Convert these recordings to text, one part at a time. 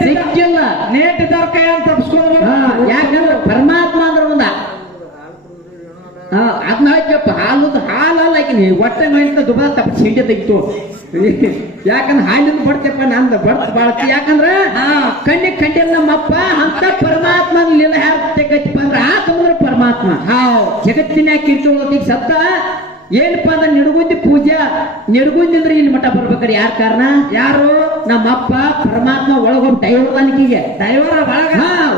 ಸಿಕ್ಕಿಲ್ಲ ನೇಟಿದವ್ರ ಕೈ ಅಂತ ತಪ್ಪಿಸ್ಕೊಂಡು ಯಾಕಂದ್ರೆ ಪರಮಾತ್ಮ ಅಂದ್ರೆ ಒಂದ ಅದನ್ನ ಹಾಕಪ್ಪ ಹಾಲಲ್ಲ ಹಾಕಿನಿ ಹೊಟ್ಟೆ ನೋಯ್ತ ದುಬ ತಪ್ಪ ಸಿಂಡಿ ತೆಗಿತು ಯಾಕಂದ್ರೆ ಹಾಲಿನ ಬಡ್ತಪ್ಪ ನಂದ ಬಡ್ತ ಬಾಳ್ತಿ ಯಾಕಂದ್ರ ಕಂಡಿಲ್ಲ ನಮ್ಮಪ್ಪ ಅಂತ ಪರಮಾತ್ಮ ಲೀಲ ಯಾರು ತೆಗತ್ತಪ್ಪ ಅಂದ್ರ ಆತಂದ್ರ ಪರಮಾತ್ಮ ಜಗತ್ತಿನ ಕಿರ್ಚೋದೀಗ ಸತ್ತ ಏನಪ್ಪಾ ಅಂದ್ರೆ ನಿಡುಗುಂದಿ ಪೂಜೆ ನಿಡುಗುಂದಿ ಅಂದ್ರೆ ಇಲ್ಲಿ ಮಠ ಬರ್ಬೇಕಾರೆ ಯಾರ ಕಾರಣ ಯಾರು ನಮ್ಮಪ್ಪ ಪರಮಾತ್ಮ ಒಳಗೊಬ್ಬ ಡೈವರ್ ಅನ್ಕಿಗೆ ಡೈವರ್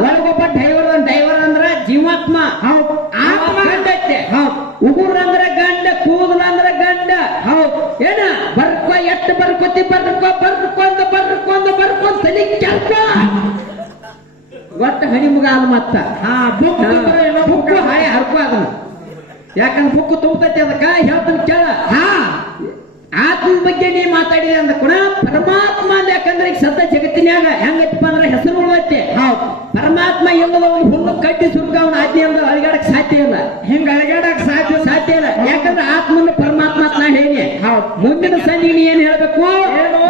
ಒಳಗೊಬ್ಬ ಡೈವರ್ ಅಂದ್ರ ಜೀವಾತ್ಮ ಗಂಡ ಐತೆ ಉಗುರ್ ಅಂದ್ರ ಗಂಡ ಕೂದಲ ಅಂದ್ರ ಗಂಡ ಏನ ಬರ್ಕೊ ಎಟ್ಟು ಬರ್ಕೊತಿ ಬರ್ಕೊಂಡ್ ತಲಿ ಕೆಲ್ಸ ಒಟ್ಟು ಹಣಿ ಮುಗ ಅಲ್ ಮತ್ತ ಬುಕ್ಕು ಹಾಯ ಹರ್ಕೊ ಅದನ್ನ ಯಾಕಂದ್ರೆ ಬುಕ್ಕು ತುಂಬತೈತಿ ಅದಕ್ಕ ಹೇಳ್ತಾನೆ ಕೇಳ ಆತ್ಮ ಬಗ್ಗೆ ನೀ ಮಾತಾಡಿದೆ ಅಂದ ಕೂಡ ಪರಮಾತ್ಮ ಯಾಕಂದ್ರೆ ಈಗ ಸದ್ದ ಜಗತ್ತಿನ್ಯಾಗ ಹೆಂಗೈತಪ್ಪ ಅಂದ್ರೆ ಹೆಸರು ಉಳ್ದೈತಿ ಪರಮಾತ್ಮ ಎಲ್ಲದವನು ಹುಲ್ಲು ಕಟ್ಟಿ ಸುರ್ಗ ಅವನ ಆಜ್ಞೆ ಅಂದ್ರೆ ಅಳಿಗಾಡಕ್ ಸಾಧ್ಯ ಇಲ್ಲ ಹಿಂಗ ಅಳಿಗಾಡಕ್ ಸಾಧ್ಯ ಇಲ್ಲ ಯಾಕಂದ್ರೆ ಆತ್ಮನ ಪರಮಾತ್ಮ ನಾ ಹೇಳಿ ಮುಂದಿನ ಸಂಜೆ ನೀ ಏನ್ ಹೇಳ್ಬೇಕು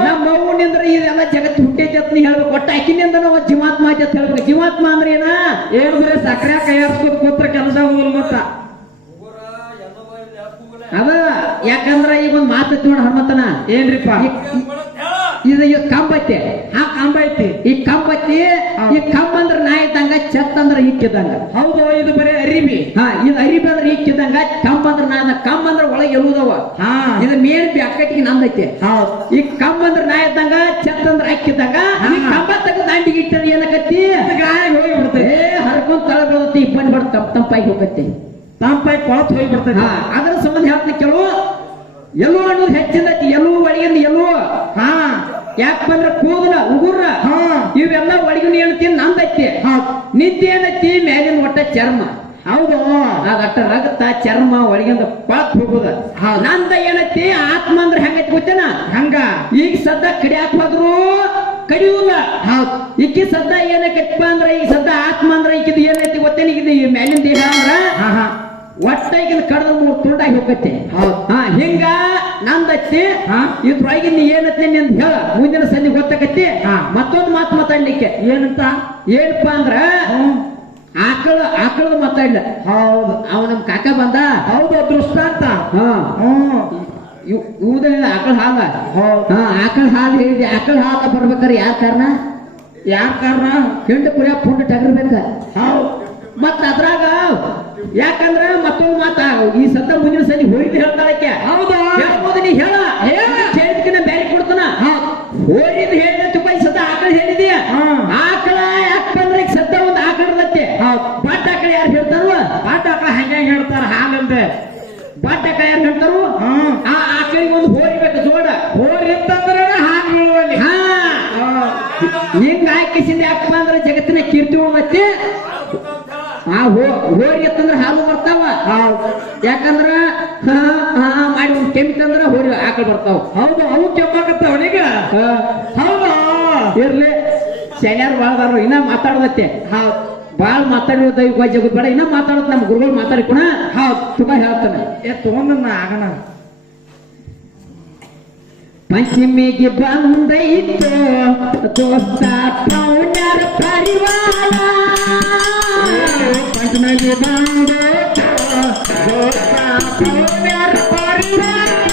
ನಮ್ಮ ಮಗುನಿಂದ್ರ ಇದೆಲ್ಲ ಜಗತ್ತು ಹುಟ್ಟೈತಿ ಅಂತ ನೀ ಹೇಳ್ಬೇಕು ಒಟ್ಟು ಅಕ್ಕಿನಿಂದ ನಾವು ಜೀವಾತ್ಮ ಐತಿ ಅಂತ ಹೇಳ್ಬೇಕು ಜೀವಾತ್ಮ ಅಂದ್ರೆ ಏನು ಬರೀ ಸಕ್ರೆ ಕೈಯಾರ್ಸ್ಕೊತ ಕೂತ್ರ ಕೆಲಸ ಹೋಗಲ್ ಮತ್ತ ಅದ ಯಾಕಂದ್ರ ಈಗ ಒಂದ್ ಮಾತೈತಿ ನೋಡ ಹನುಮಂತನ ಏನ್ರಿಪ್ಪ ಇದು ಕಂಬ ಐತಿ ಕಂಬ ಐತಿ ಈ ಕಂಬ ಐತಿ ಈ ಕಂಬ ಅಂದ್ರ ನಾ ಇದ್ದಂಗ ಚತ್ ಅಂದ್ರ ಇಕ್ಕಿದಂಗ ಹೌದು ಇದು ಬರೀ ಅರಿಬಿ ಇದು ಅರಿಬಿ ಅಂದ್ರ ಇಕ್ಕಿದಂಗ ಕಂಬ ಅಂದ್ರ ಕಂಬ ಅಂದ್ರ ಒಳಗೆ ಎಲ್ಲುದವ ಇದು ಮೇನ್ ಅಕ್ಕಟ್ಟಿಗೆ ನಂದೈತಿ ಈ ಕಂಬ ಅಂದ್ರ ನಾ ಇದ್ದಂಗ ಚತ್ ಅಂದ್ರ ಹಾಕಿದಂಗ ಈ ಕಂಬ ತಗ ದಾಂಡಿಗೆ ಇಟ್ಟದ ಏನಕತ್ತಿ ಹೋಗಿ ಬಿಡ್ತೈತಿ ಹರ್ಕೊಂಡ್ ತಳ ಬರ್ತೈತಿ ಇಬ್ಬನಿ ಬಡ್ ತಂಪಾಗಿ ಹೋಗತ್ತಿ ತಂಪಾಗಿ ಕೊಳತ್ ಹೋಗಿ ಬರ್ತೈತಿ ಅದ್ರ ಸಂಬಂಧ ಹೇಳ್ತೀನಿ ಕೆಲವು ಎಲ್ಲೂ ಅನ್ನೋದು ಹೆಚ್ಚಿಂದೈತಿ ಎಲ್ಲೂ ಒಳಗಿಂದ ಎಲ್ಲೂ ಯಾಕೆ ಬಂದ್ರ ಕೂದಲ ಉಗುರ ಇವೆಲ್ಲ ಒಳಗಿನ ಏನೈತಿ ನಂದೈತಿ ನಿದ್ದೆ ಏನೈತಿ ಮೇಲಿನ ಒಟ್ಟ ಚರ್ಮ ಹೌದು ಅದಟ್ಟ ರಗತ ಚರ್ಮ ಒಳಗಿಂದ ಕೊಳತ್ ಹೋಗುದ ನಂದ ಏನೈತಿ ಆತ್ಮ ಅಂದ್ರೆ ಹೆಂಗೈತಿ ಗೊತ್ತೇನ ಹಂಗ ಈಗ ಸದ್ದ ಕಡಿಯಾಕ ಹೋದ್ರು ಕಡಿಯುಲ್ಲ ಈಕಿ ಸದ್ದ ಏನಕ್ಕಪ್ಪ ಅಂದ್ರ ಈಗ ಸದ್ದ ಆತ್ಮ ಅಂದ್ರ ಈಕಿದ್ ಏನೈತಿ ಗೊತ್ತೇನ ಈಗ ಮೇಲಿನ ದೇಹ ಅಂದ್ರ ಒಟ್ಟ ಈಗಿನ ಕಡದ 3 ತುಂಡಾಗಿ ಹೋಗತ್ತೆ ಹಿಂಗ ನಂದತ್ತಿ ಇದ್ರೊಳಗಿನ ಏನತ್ತೆ ಅಂತ ಹೇಳ ಮುಂದಿನ ಸಂಜೆ ಗೊತ್ತಾಗತ್ತಿ ಮತ್ತೊಂದು ಮಾತು ಮಾತಾಡ್ಲಿಕ್ಕೆ ಏನಂತ ಏನಪ್ಪ ಅಂದ್ರ ಆಕಳದ ಮಾತಾಡ್ಲ ಹೌದು ಅವ ನಮ್ ಕಾಕ ಬಂದ ಹೌದು ಅದೃಷ್ಟ ಅಂತ ಇವುದ ಆಕಳ ಹಾಲ ಆಕಳ ಹಾಲು ಹೇಳಿದೆ ಆಕಳ ಹಾಲ ಬರ್ಬೇಕಾರೆ ಯಾರ ಕಾರಣ ಹೆಂಡ ಕುರಿಯ ಪುಂಡ ಟಗರ್ಬೇಕ ಮತ್ತ ಅದ್ರಾಗ ಯಾಕಂದ್ರ ಮತ್ತೊಂದು ಮಾತ ಈ ಸದ್ದ ಮುಂದಿನ ಸಲ ಹೋರಿದ ಹೇಳ್ತಾಳಕ್ಕೆ ಹೌದಾ ಹೇಳ್ಬೋದು ನೀ ಹೇಳ ಹೇಳಿದ್ಕಿನ ಬ್ಯಾರಿ ಕೊಡ್ತಾನ ಹೋರಿದ್ ಹೇಳಿದ ತುಪ್ಪ ಈ ಸದ್ದ ಆಕಳ ಹೇಳಿದೀಯ ಆಕಳ ಯಾಕಂದ್ರೆ ಈಗ ಸದ್ದ ಒಂದು ಆಕಳದತ್ತೆ ಬಾಟ್ ಆಕಳ ಯಾರು ಹೇಳ್ತಾರ ಬಾಟ್ ಆಕಳ ಹಂಗ ಹೇಳ್ತಾರ ಹಾಲಂದೆ ಬಾಟ್ ಆಕಳ ಯಾರು ಹೇಳ್ತಾರು ಆ ಆಕಳಿಗೆ ಒಂದು ಹೋರಿ ಬೇಕು ಜೋಡ ಹೋರಿ ಅಂತಂದ್ರೆ ಹಾಲು ಬೀಳುವಲ್ಲಿ ಹಿಂಗ ಹಾಕಿಸಿಂದ ಯಾಕಪ್ಪ ಅಂದ್ರೆ ಜಗತ್ತಿನ ಕೀರ್ತಿ ಉಳ್ದತ್ತೆ ಹೋರಿ ಎತ್ತಂದ್ರ ಹಾಲು ಬರ್ತಾವ ಯಾಕಂದ್ರ ಮಾಡಿ ಒಂದು ಕೆಂಪಂದ್ರ ಹೋರಿ ಆಕಳ ಬರ್ತಾವ ಹೌದು ಅವು ಕೆಂಪಾಕತ್ತಾವ ಈಗ ಹೌದು ಇರ್ಲಿ ಶನಿಯಾರ ಬಾಳದಾರ ಇನ್ನ ಮಾತಾಡದತ್ತೆ ಬಾಳ ಮಾತಾಡಿರೋ ದೈವ ಜಗತ್ ಬೇಡ ಇನ್ನ ಮಾತಾಡತ್ ನಮ್ ಗುರುಗಳು ಮಾತಾಡಿಕೋಣ ತುಂಬಾ ಹೇಳ್ತಾನೆ ತಗೊಂಡ ಆಗಣ ಪಶ್ಚಿಮಿಗೆ ಬಂದೈತು ದೋಸ್ತ ಪೌಣ್ಯರ ಪರಿವಾರ ಪಶ್ಚಿಮಿಗೆ ಬಂದೈತು ದೋಸ್ತ ಪೌಣ್ಯರ ಪರಿವಾರ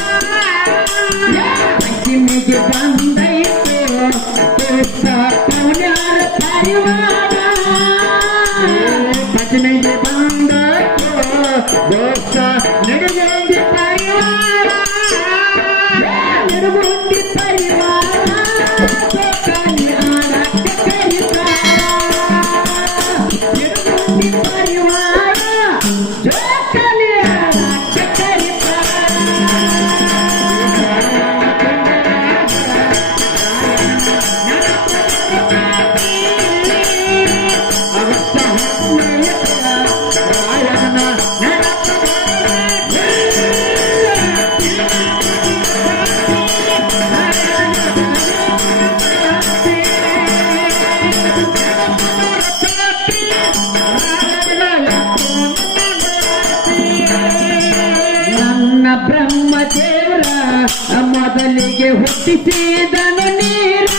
ಪಶ್ಚಿಮಿಗೆ ಬಂದೈತು ದೋಸ್ತ ಪೌಣ್ಯರ ಪರಿವಾರ ಪಶ್ಚಿಮಿಗೆ ಬಂದೈತು ದೋಸ್ತ ನಿಗಮಂದಿ ಪರಿವಾರ ನಿರ್ಬಂಧಿ ಪರಿವಾರ ಕಲ್ಯಾಣ ಕರಿತಾರ ನಿರ್ಬಂಧಿ ಪರಿವಾರ ಕಲ್ಯಾಣ ಬ್ರಹ್ಮದೇವರ ಮೊದಲಿಗೆ ಹುಟ್ಟಿಸಿದನು ನೀರ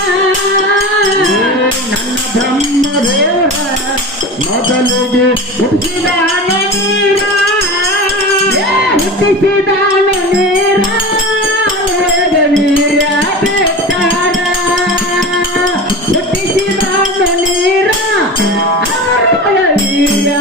ಹುಡುಗಿ ಹುಟ್ಟಿಸಿದಾನ ನೀರ ಹುಟ್ಟಿಸಿದಾನ ನೀರ ವೀರ್ಯ ಬಿಟ್ಟಾನ ಹುಟ್ಟಿಸಿದಾನ ನೀರ ವೀರ್ಯ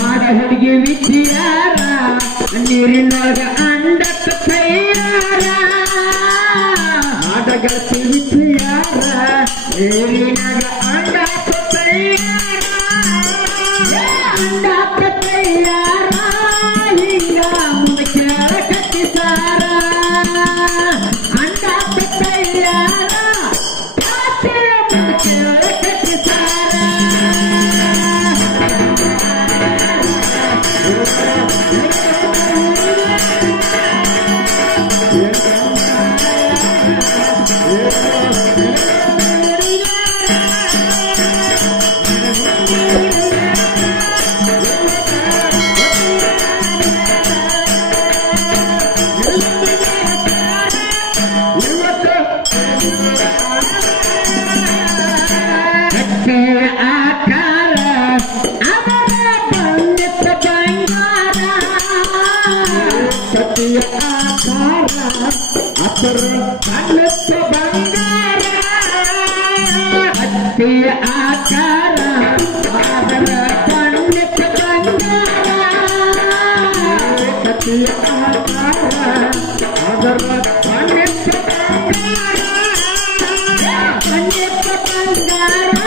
ಮಾಡ ಹುಡುಗಿ ವಿದ್ಯಾರ ನೀರಿನೊಳಗ ಅಂಡಕ್ಕ ತಯಾರ ಆಟಗಾರ್ತಿ ವಿದ್ಯಾರ ನೀರಿನಾಗ ಅಂಡಕ್ಕ ತಯಾರ ಅಂಡಕ್ಕ ತಯಾರ ಹಿಂಗ ಮುದಕ ಕಟ್ಟಿಸಾರ ಅಂಡಕ್ಕ ತಯಾರ ಮುದಕ ಕಟ್ಟಿಸಾರ ಕಟ್ಟೆಯ ಆಕಾರ ಅವರ ಬಂದಿತ್ತ ಬಂಗಾರ ಸತಿಯ ಆಕಾರ ಅಪರ ಅನ್ನತ್ತ ಬಂಗಾರ ಕಟ್ಟೆಯ ಆಕಾರ ಅವರ ಬಂದಿತ್ತ ಬಂಗಾರ ಸತಿಯ ಆಕಾರ ಅದರ ಅನ್ನತ್ತ ಬಂದಿತ್ತ ಬಂಗಾರ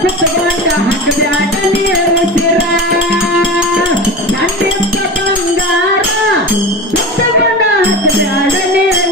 ಕುತ್ಕೊಂಡ ಹಾಕಬ್ಯಾಡ ನೀರ ಬಂದಿತ್ತ ಬಂಗಾರ ಕುತ್ಕೊಂಡ ಹಾಕಬ್ಯಾಡ ನೀರ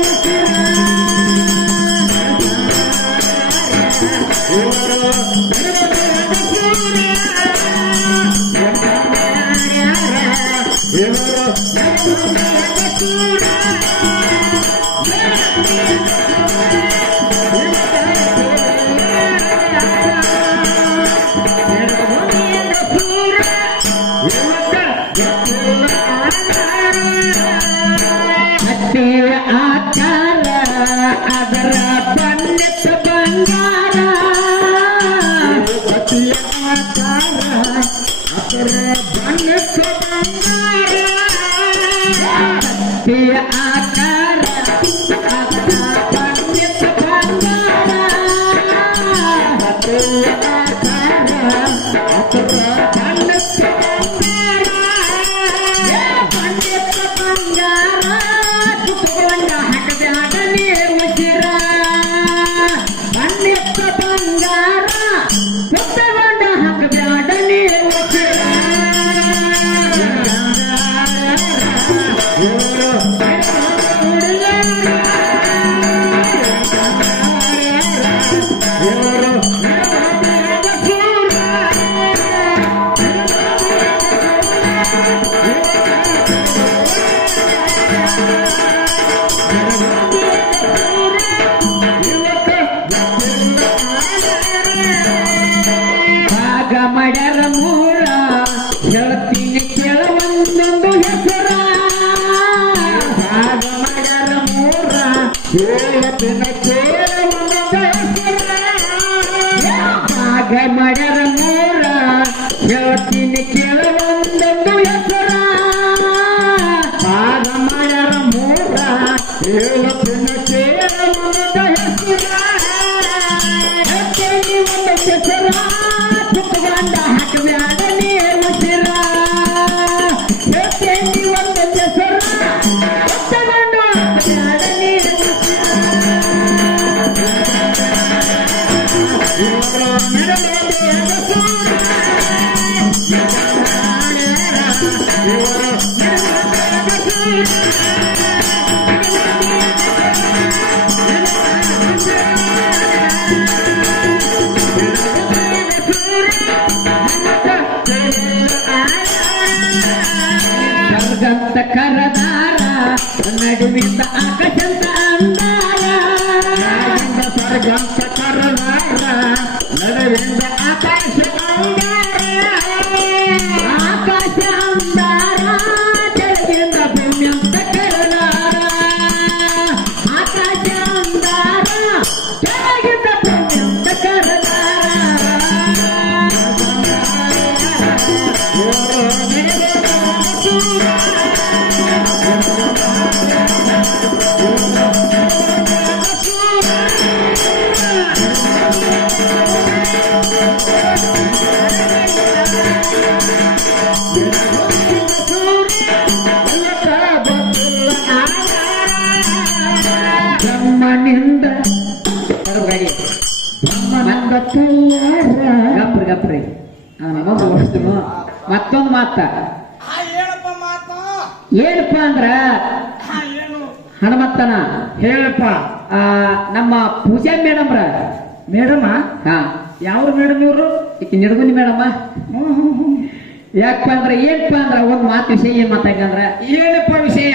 ಕಟ್ಟೆಯ ಆಕಾರ ಅದರ ಬಂದಿತ್ತ ಬಂಗಾರ ಸತಿಯ ಆಕಾರ ಅದರ ಅನ್ನತ್ತ ಬಂಗಾರ ಕಟ್ಟೆಯ ಆಕಾರ ಅದರ ಬಂದಿತ್ತ ಬಂಗಾರ ಸತಿಯ ಆಕಾರ ಅದರ ಅನ್ನತ್ತ ಬಂಗಾರ ಬಂದಿತ್ತ ಬಂಗಾರ ಕುತ್ಕೊಂಡ ಹಾಕಬ್ಯಾಡ ನೀರ ಬಂದಿತ್ತ ಬಂಗಾರ ಕುತ್ಕೊಂಡ ಹಾಕಬ್ಯಾಡ ನೀರ ಭಾಗ ಮಾಡ್ಯಾರ ಮೂರ ಹೇಳ್ತೀನಿ ಕೇಳ ಒಂದೊಂದು ಹೆಸರ ಭಾಗ ಮಾಡ್ಯಾರ ಮೂರ ಹೇಳ್ತಿನ ಕೇಳ ಒಂದೊಂದು ಹೆಸರ ಭಾಗ ಮಾಡ್ಯಾರ ಮೂರ ಹೇಳ್ತೀನಿ ಕೇಳ ಒಂದೊಂದು ಹೆಸರ ಭಾಗ ಮಾಡ್ಯಾರ ಮೂರ ಹೇಳ್ತಿನ ಕೇಳ ಒಂದೊಂದು ಹೆಸರ ಹೇಳ್ತೀನಿ ಒಂದು ಹೆಸರ ಕುತ್ಕೊಂಡ ಹಾಕಬ್ಯಾಡ ನೀರ ಹೇಳ್ತೀನಿ ಒಂದು ಹೆಸರ ಕುತ್ಕೊಂಡು ಹಾಕಬ್ಯಾಡ ನೀರ ನಡುವಿಂದ ಆಕಾಶಂತ ಅಂದಾರ ನಾಗಿಂದ ಸ್ವರ್ಗಂತ ಕರದಾರ ನಡುವಿಂದ ಆಕಾಶ ಅಂದಾರ ಆಕಾಶ ಅಂದಾರ ಕೆಳಗಿಂದ ಭೂಮಿ ಅಂತ ಕರದಾರ ಆಕಾಶ ಅಂದಾರ ಕೆಳಗಿಂದ ಭೂಮಿ ಅಂತ ಕರದಾರ ಬ್ರಹ್ಮನಿಂದ ಗಾಡಿ ಬ್ರಹ್ಮನಿಂದ ಕೈಯಾರ ಗಪ್ರಿ ಗಪ್ರಿ ನಮಗೂ ಓಡಿಸ್ತು ಮತ್ತೊಂದು ಮಾತ ಏನಪ್ಪ ಮಾತು ಏನಪ್ಪಾ ಅಂದ್ರ ಏನು ಹನುಮಂತನ ಹೇಳಪ್ಪ ಆ, ನಮ್ಮ ಪೂಜಾ ಮೇಡಮ್ರ ಮೇಡಮ ಹಾ ಯಾವ ಮೇಡಮ್ ಇವರು ಈಕಿ ನಿಡ್ಗುಂದಿ ಮೇಡಮ್ಮ ಯಾಕಪ್ಪ ಅಂದ್ರ ಏನಪ್ಪಾ ಅಂದ್ರ ಒಂದ್ ಮಾತು ವಿಷಯ ಏನ್ ಮಾತಾಡ್ಕಂದ್ರ ಏನಪ್ಪ ವಿಷಯ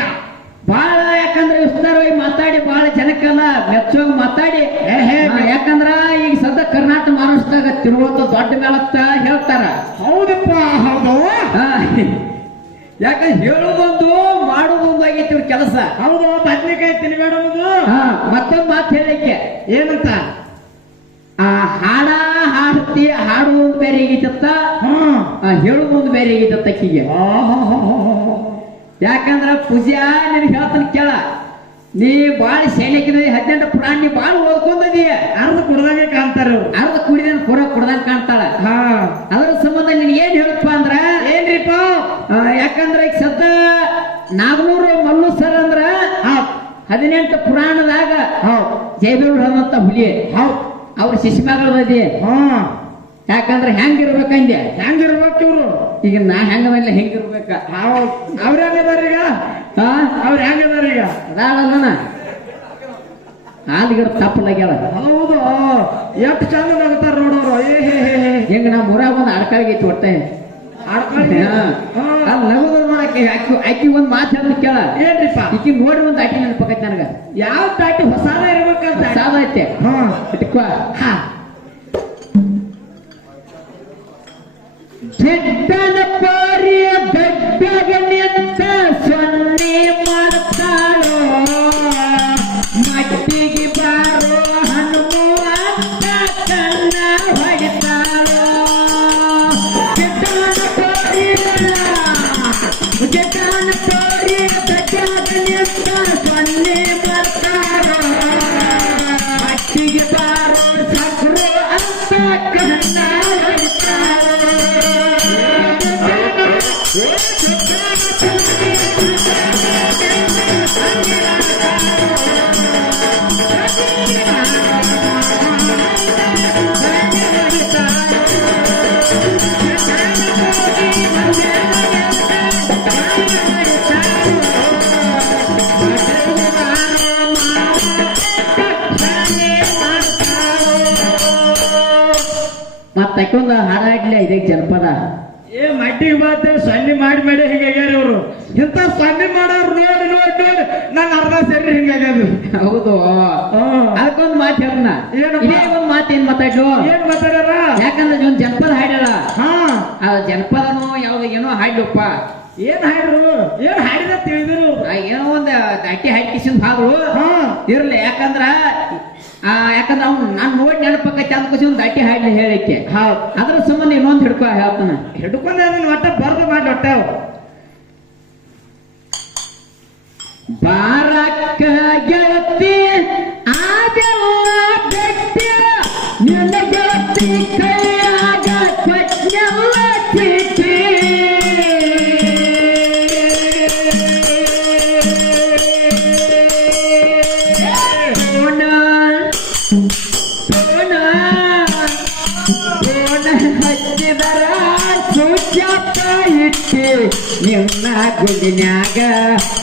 ಬಾಳ ಯಾಕಂದ್ರ ವಿಸ್ತಾರವಾಗಿ ಮಾತಾಡಿ ಬಾಳ ಜನಕ್ಕೆಲ್ಲ ಮೆಚ್ಚೋಗಿ ಮಾತಾಡಿ ಯಾಕಂದ್ರ ಈಗ ಸದ್ಯ ಕರ್ನಾಟಕ ಮಹಾರಾಷ್ಟ್ರದಾಗ ತಿರುವಂತ ದೊಡ್ಡ ಮೇಳತ್ತ ಹೇಳ್ತಾರ ಹೌದಪ್ಪ ಹೌದು ಹಾ. ಯಾಕಂದ್ರೆ ಹೇಳೋದೊಂದು ಮಾಡೋದೊಂದು ಆಗೈತಿ ಇವ್ರ ಕೆಲಸ ಹೌದು ಬದ್ನಿಕಾಯಿ ತಿನ್ಬೇಡದು ಹಾ ಮತ್ತೊಂದು ಮಾತು ಹೇಳಿಕೆ ಏನಂತ ಆ ಹಾಡ ಹಾಡ್ತಿ ಹಾಡುವುದು ಬೇರೆ ಆಗೈತತ್ತ ಹ್ಮ್ ಹೇಳುದೊಂದು ಬೇರೆ ಆಗೈತತ್ತ ಅಕ್ಕಿಗೆ ಯಾಕಂದ್ರ ಪೂಜಾ ನಿನಗೆ ಹೇಳ್ತಾನೆ ಕೇಳ ನೀ ಬಾಳ ಶೈಲಿಕಿನ 18 ಪುರಾಣ ನೀ ಬಾಳ ಓದ್ಕೊಂಡದಿ ಅರ್ಧ ಕುಡ್ದಂಗೆ ಕಾಣ್ತಾರ ಅವ್ರು ಅರ್ಧ ಕುಡಿದ ಪೂರ ಕುಡ್ದಂಗ ಕಾಣ್ತಾಳ ಹಾ ಅದ್ರ ಸಂಬಂಧ ನೀನ್ ಏನ್ ಹೇಳಪ್ಪ ಅಂದ್ರ ಏನ್ರಿಪ್ಪ ಯಾಕಂದ್ರ ಈಗ ಸದ್ದ ನಾಗನೂರು ಮಲ್ಲು ಸರ್ ಅಂದ್ರ 18 ಪುರಾಣದಾಗ ಹೌದ್ ಜಯಬೇರು ಹೇಳಂತ ಹುಲಿ ಹೌದ್ ಅವ್ರ ಶಿಶುಮಗಳು ಬದಿ ಹಾ ಯಾಕಂದ್ರ ಹೆಂಗಿರ್ಬೇಕಂದೆ ಹೆಂಗಿರ್ಬೇಕು ಇವ್ರು ಈಗ ನಾ ಹೆಂಗದಲ್ಲ ಹೆಂಗಿರ್ಬೇಕ ಅವ್ರ ಹೆಂಗದಾರ ಈಗ ಅವ್ರ ಹೆಂಗದಾರ ಈಗ ಅದಾಳಲ್ಲನ ಆಲ್ಗಿಡ ತಪ್ಪಲಾಗ್ಯಾಳ ಹೌದು ಎಷ್ಟು ಚಂದ ನಗ್ತಾರ ನೋಡೋರು ಹೆಂಗ ನಾ ಮುರಾಗ ಒಂದು ಅಡ್ಕಾಳಿಗೈತಿ ಹೊಟ್ಟೆ ನಗುದ್ರ ಮಾಡಕ್ಕೆ ಆಕಿ ಒಂದ್ ಮಾತು ಹೇಳಿ ಕೇಳ ಏನ್ರಿಪ್ಪ ಈಕಿ ನೋಡ್ರಿ ಒಂದ್ ಆಟಿ ನೆನಪಕೈತಿ ನನಗ ಯಾವ ತಾಟಿ ಹೊಸಾದ ಇರ್ಬೇಕಂತ ಸಾದ ಐತೆ ಹಾ ಇಟ್ಕೋ ಹಾ ಜಿಡ್ಡನ ಪಾರಿಯ ಗಡ್ಡಗ ನಿಂತ ಸೊನ್ನೆ ಮಾಡ್ತಾಳೋ ಮಟ್ಟಿಗೆ ಬಾರೋ ಹನುಮು ಅಂತ ಕಣ್ಣ ಹೊಡಿತಾಳೋ ಜಿಡ್ಡನ ಪಾರಿಯ ಗಡ್ಡಗ ನಿಂತ ಸೊನ್ನೆ ಮಾಡ್ತಾಳೋ ಮಟ್ಟಿಗೆ ಬಾರೋ ಸಕ್ರು ಅಂತ ಕಣ್ಣ ಹೊಡಿತಾಳೋ ಮತ್ತಕ್ಕೊಂದು ಹಾಡ ಹಾಡ್ಲಿ ಇದೇ ಜನಪದ ಏ ಮಟ್ಟಿಗೆ ಬಾತ ಸನ್ನಿ ಮಾಡಿ ಮಾಡಿ ಹಿಂಗಾಗ್ಯಾರ ಇವ್ರು ಇಂಥ ಸನ್ನಿ ಮಾಡೋರು ನೋಡಿ ನೋಡಿ ನೋಡಿ ನಾನು ಅರ್ಧ ಸೇರಿ ಹಿಂಗಾಗ್ಯದು ಹೌದು ಅದಕ್ಕೊಂದು ಮಾತು ಹೇಳಣ್ಣ ಏನಪ್ಪ? ಇದೇ ಒಂದು ಮಾತು ಏನ್ ಮಾತಾಡ್ಲು ಏನ್ ಮಾತಾಡ್ಯಾರ ಯಾಕಂದ್ರೆ ಒಂದು ಜನಪದ ಹಾಡ್ಯಾಳ ಹಾ ಆ ಜನಪದನೋ ಯಾವ್ದು ಏನೋ ಹಾಡ್ಲಪ್ಪ ಏನ್ ಹಾಡ್ರು ಏನ್ ಹಾಡಿದ ತಿಳಿದ್ರು ಏನೋ ಒಂದು ಅಟ್ಟಿ ಹಾಕಿಸಿಂದ ಹಾದ್ರು ಹಾ ಇರ್ಲಿ ಯಾಕಂದ್ರ ಯಾಕಂದ್ರ ಅವ್ನು ನಾನ್ ನೋಡಿ ನೆನಪಕ್ಕೈತಿ ಅಂದ್ಕೋಸಿ ಒಂದು ಅಟ್ಟಿ ಹಾಡ್ಲಿ ಹೇಳಿಕ್ಕೆ ಹೌದ್ ಅದ್ರ ಸಂಬಂಧ ಇನ್ನೊಂದು ಹಿಡ್ಕೊ ಹೇಳ್ತಾನ ಹಿಡ್ಕೊಂಡೆ ಅದನ್ನ ಒಟ್ಟ ಬರ್ದು ಮಾಡಿ ಒಟ್ಟ ಬಾರಕ್ಕ ಗೆಳತಿ ಆದೆಲ್ಲ ಬೆಟ್ಟ ನಿನ್ನ ಗೆಳತಿ ಕೈಯಾಗ ಕೊಟ್ನೆಲ್ಲ ಚೀಟಿ ಪೋಣ ಪೋಣ ಪೋಣ ಹಚ್ಚಿದರ ಸೂಚ್ಯಪ್ಪ ಇಟ್ಟಿ ನಿನ್ನ ಗುಡಿನ್ಯಾಗ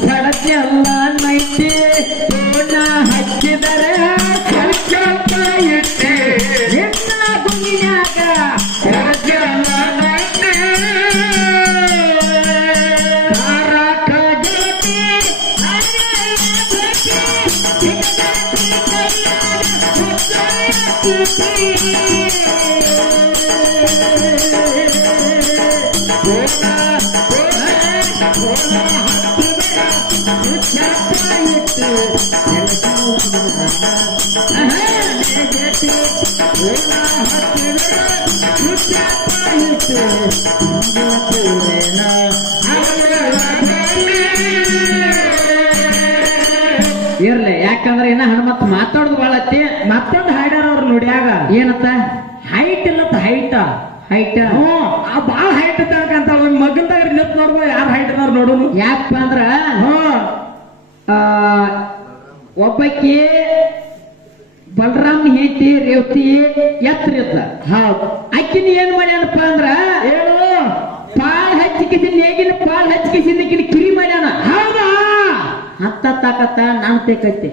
ಕಡತೆಲ್ಲ ನೈತಿ ಪೋಣ ಹಚ್ಚಿದರ ಸೂಚ್ಯಪ್ಪ ಇಟ್ಟಿ ನಿನ್ನ ಗುಡಿನ್ಯಾಗ ಕಡತೆಲ್ಲ ನೈತಿ ತಾರಕ ಗೆಳತಿ ಇರ್ಲಿ, ಯಾಕಂದ್ರೆ ಇನ್ನ ಹನುಮಂತ ಮಾತಾಡುದು ಬಾಳ ಐತಿ. ಮತ್ತೊಂದು ಹಾಡ್ಯಾರ ಅವ್ರು ನೋಡ್ಯಾಗ ಏನತ್ತ ಹೈಟ್ ಇಲ್ಲತ್ತ ಹೈಟ್ ಹೈಟ್ ಆ ಬಾಳ ಹೈಟ್ ಅಂತ ಮಗಲ್ದಾಗ ನಿಂತ್ ನೋಡ್ಬೋ ಯಾರು ಹೈಟ್ ಅದಾರ ನೋಡೋನು. ಯಾಕಪ್ಪ ಅಂದ್ರ ಹ್ಮ್ ಆ, ಒಬ್ಬಾಕಿ ಬಲರಾಮ್ ಹೆಂಡತಿ ರೇವತಿ ಎತ್ತರ ಇದ್ದ. ಹೌದು. ಅಕ್ಕಿನ ಏನ್ ಮಾಡ್ಯಾನಪ್ಪ ಅಂದ್ರ ಏನು ಪಾಲ್ ಹಚ್ಚಿಕಿಸಿ ನೇಗಿನ ಪಾಲ್ ಹಚ್ಚಿಕಿಸಿದ ಕಿರಿ ಮಾಡ್ಯಾನ. ಹೌದಾ? ಹತ್ತ ತಾಕತ್ತ ನಾನ್ ಬೇಕೈತಿ.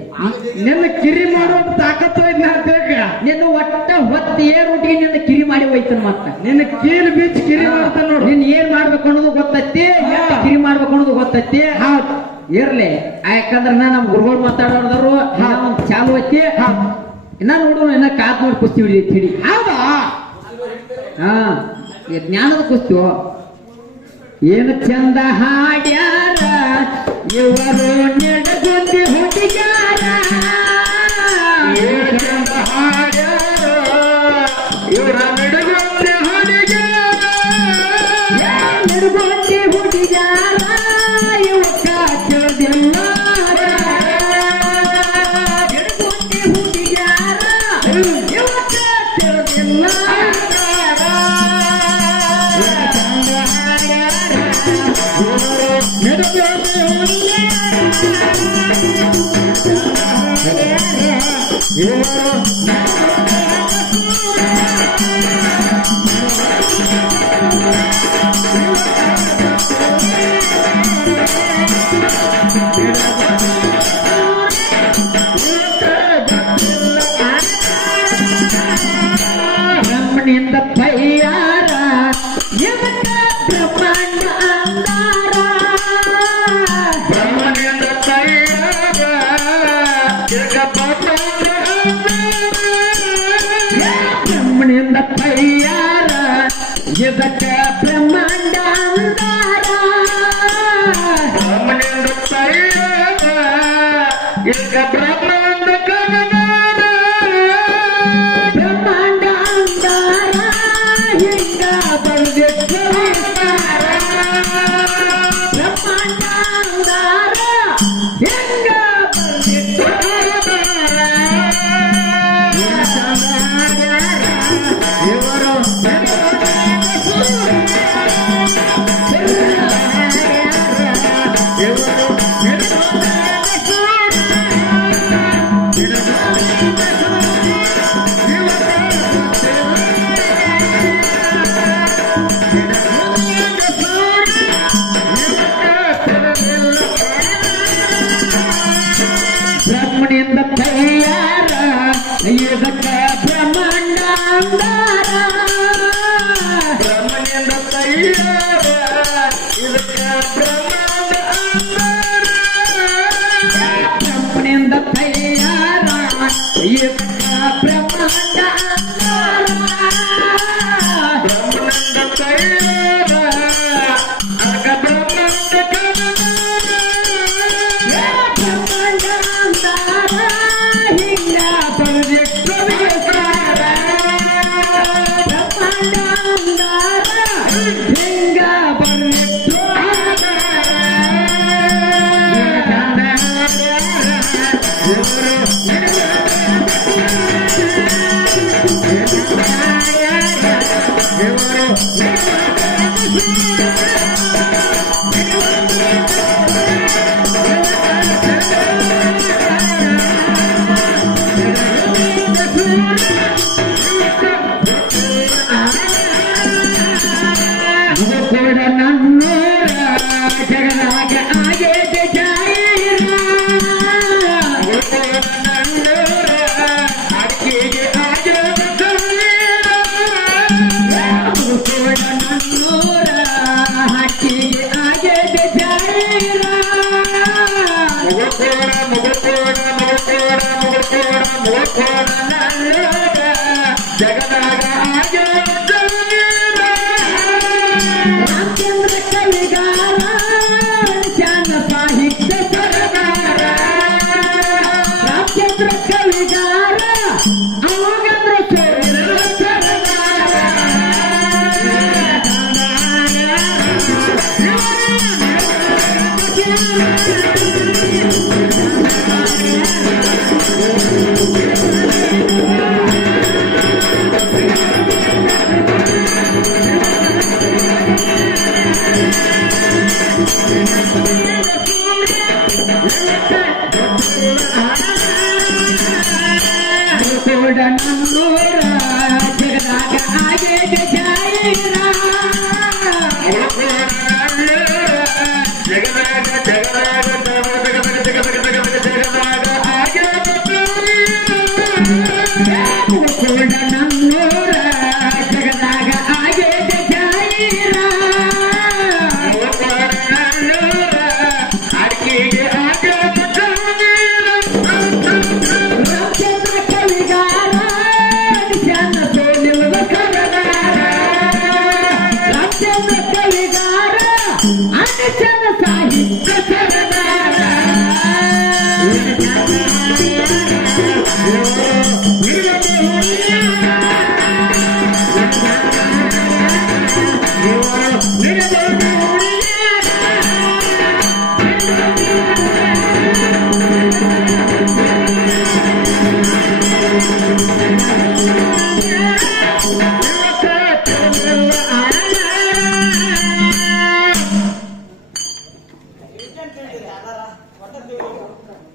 ನಿನ್ನ ಕಿರಿ ಮಾಡುವಂತ ತಾಕತ್ತು ಐತಿ ಅಂತೇಕ. ನಿನ್ನ ಒಟ್ಟ ಹೊತ್ತ ಏನ್ ಒಟ್ಟಿಗೆ ನಿನ್ನ ಕಿರಿ ಮಾಡಿ ಹೋಯ್ತಾನ. ಮತ್ತ ನಿನ್ನ ಕೀಲ್ ಬೀಚ್ ಕಿರಿ ಮಾಡ್ತಾನ ನೋಡು. ನಿನ್ ಏನ್ ಮಾಡ್ಬೇಕು ಅನ್ನೋದು ಗೊತ್ತೈತಿ, ಎಷ್ಟ್ ಕಿರಿ ಮಾಡ್ಬೇಕು ಅನ್ನೋದು ಗೊತ್ತೈತಿ. ಹೌದು. ಇರ್ಲಿ, ಯಾಕಂದ್ರ ನಮ್ ಗುರುಗಳು ಮಾತಾಡೋರು ಚಾಲು ಐತಿ. ಇನ್ನ ನೋಡು, ಇನ್ನ ಕಾತ್ ನೋಡಿ ಕುಸ್ತಿ ಹಿಡಿ. ಹೌದಾ? ಹಾ, ಈ ಜ್ಞಾನದ ಕುಸ್ತಿ. ಏನು ಚಂದ ಹಾಡ್ಯಾರ ಇವರು ನೆಡಗುಂದಿ ಹುಡುಗ್ಯಾರ. ಏನು ಚಂದ ಹಾಡ್ಯಾರ ಇವರ ನಡುಗುಂದಿ ಹುಡುಗ್ಯಾರ. ನೆಡಗುಂದಿ ಹುಡುಗ್ಯಾರ ಇವಕ್ಕ ತಿಳಿದಿಲ್ಲ. ನೆಡಗುಂದಿ ಹುಡುಗ್ಯಾರ ಇವಕ್ಕ ತಿಳಿದಿಲ್ಲ. ಬ್ರಹ್ಮನಿಂದ ಪಯ್ಯಾರ ಇವತ್ತ ಬ್ರಹ್ಮಾಂಡ ಅಂದಾರ. ಬ್ರಹ್ಮನಿಂದ ಕೈಯಾರ ಬ್ರಹ್ಮನಿಂದ ಪಯ್ಯಾರ ಇದಕ್ಕ ಬ್ರಹ್ಮಾಂಡ ಅಂದಾರ. ಬ್ರಹ್ಮನಿಂದ ಕೈಯಾರ ಈಗ ಬ್ರಹ್ಮಾಂಡ ಕಮನಾರ. ಬ್ರಹ್ಮಾಂಡ ಅಂದಾರ ಹಿಂಗ ಬಂದಿದ್ದ. ಬ್ರಹ್ಮಾಂಡ ಅಂದಾರ ಹಿಂಗ ಬಂದಿದ್ದ. ಬ್ರಹ್ಮನಿಂದ ತಯಾರ ಇದಕ್ಕ ಬ್ರಹ್ಮಾಂಡ ಅಂದಾರ. ಬ್ರಹ್ಮನಿಂದ ಕೈಯಾರ ಇದಕ್ಕ ಬ್ರಹ್ಮಾಂಡ ಅಂದಾರ. ಬ್ರಹ್ಮನಿಂದ ತಯಾರ ಇದಕ್ಕ ಬ್ರಹ್ಮಾಂಡ ಅಂದಾರ. ಬ್ರಹ್ಮನಿಂದ ಕೈಯಾರ ಆಗ ಬ್ರಹ್ಮಾಂಡ ಕಮನಾರ. ಬ್ರಹ್ಮಾಂಡ ಅಂದಾರ ಹಿಂಗ ಬಂದಿದ್ದ. ಬ್ರಹ್ಮಾಂಡ ಅಂದಾರ ಹಿಂಗ ಬಂದಿದ್ದ. ಕೂಡ ನನ್ನೂರ ಜಗದಾಗ ಆಗೇದ ಜಾಯಿರ. ಅಕ್ಕಿಗೆ ಆಗಿರೋ ಕೂಡ ನನ್ನೂರ ತಿಳಿದಿರಿ ಒಟ್ಟ ತಿಳಿದಿರಿ